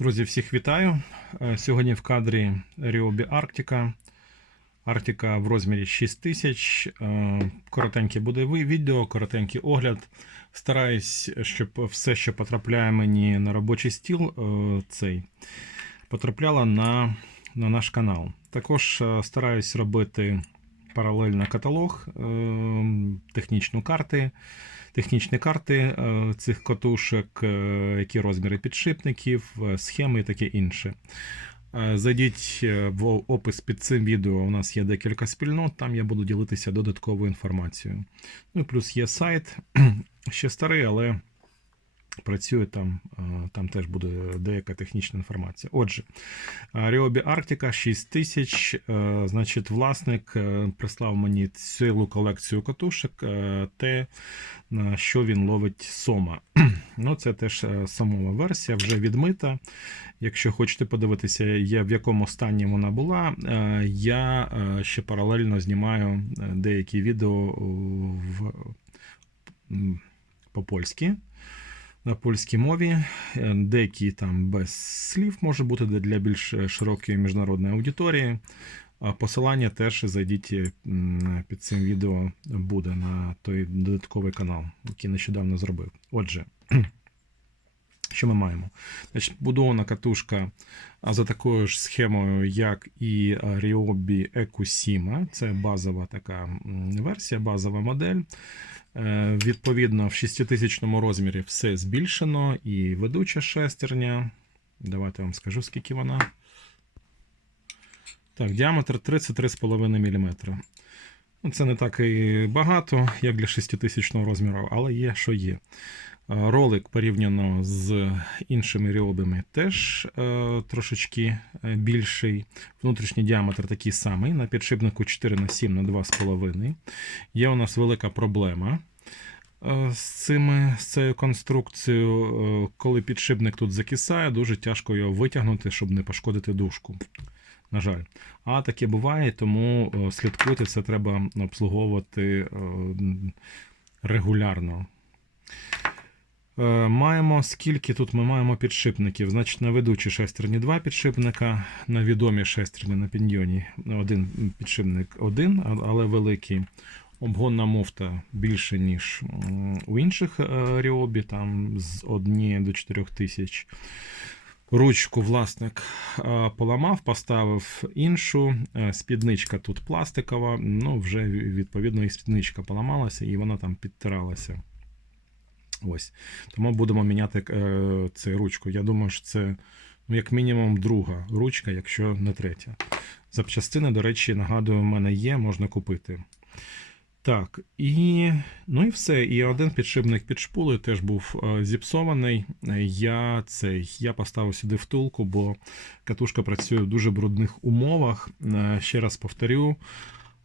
Друзі, всіх вітаю. Е, Сьогодні в кадрі Ryobi Арктика. Арктика в розмірі 6000. Е, Коротеньке буде відео, коротенький огляд. Стараюсь, щоб все, що потрапляє мені на робочий стіл, е, цей потрапляло на, на наш канал. Також стараюсь робити паралельно каталог, е, технічну карти. Технічні карти е, цих катушок, е, які розміри підшипників, е, схеми і таке інше. Зайдіть в опис під цим відео. У нас є декілька спільнот, там я буду ділитися додатковою інформацією. Ну плюс є сайт, ще старий, але працює там, е, там теж буде деяка технічна інформація. Отже, Ryobi Arctica 6000. е, Значить, власник е, прислав мені цілу колекцію катушок, е, те, на що він ловить сома. Ну, це теж самова версія, вже відмита. Якщо хочете подивитися, є, в якому стані вона була, я ще паралельно знімаю деякі відео в, по-польськи. На польській мові, Е, деякі там без слів може бути для більш широкої міжнародної аудиторії. Посилання теж зайдіть під цим відео буде на той додатковий канал, який нещодавно зробив. Отже, що ми маємо? Значить, будована катушка за такою ж схемою, як і Ryobi Ecusima. Це базова така версія, базова модель. Е, Відповідно, в 6000 розмірі все збільшено, і ведуча шестерня. Давайте вам скажу, скільки вона. Так, діаметр 33,5 мм. Ну, Це не так і багато, як для 6000 розміру, але є, що є. Ролик порівняно з іншими ріобами теж е, трошечки е, більший. Внутрішній діаметр такий самий. На підшипнику 4 на 7 на 2,5. Є у нас велика проблема е, з, цими, з цією конструкцією. Е, Коли підшипник тут закисає, дуже тяжко його витягнути, щоб не пошкодити дужку. На жаль. А таке буває, тому слідкуйте, це треба обслуговувати регулярно. Е, Маємо скільки тут ми маємо підшипників. Значить, на ведучій шестерні два підшипника, на відомій шестерні на піньйоні один підшипник один, але великий. Обгонна муфта більше, ніж у інших е, Ріобі, там з 1 до 4 тисяч. Ручку власник е, поламав, поставив іншу. Спідничка тут пластикова. Ну, вже відповідно і спідничка поламалася, і вона там підтиралася. Ось. Тому будемо міняти е, цю ручку. Я думаю, що це ну, як мінімум друга ручка, якщо не третя. Запчастини, до речі, нагадую, в мене є, можна купити. Так, і ну і все. І один підшипник під шпулею теж був е, зіпсований. Я цей я поставив сюди втулку, бо катушка працює в дуже брудних умовах. Е, Ще раз повторю.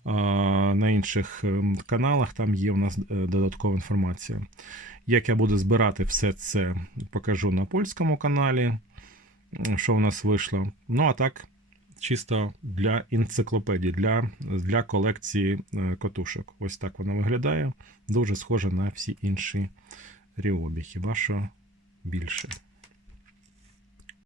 На інших ем, каналах там є у нас е, додаткова інформація. Як я буду збирати все це, покажу на польському каналі, що у нас вийшло. Ну а так, чисто для енциклопедії, для, для колекції е, катушок. Ось так вона виглядає. Дуже схожа на всі інші ріобі, хіба що більше.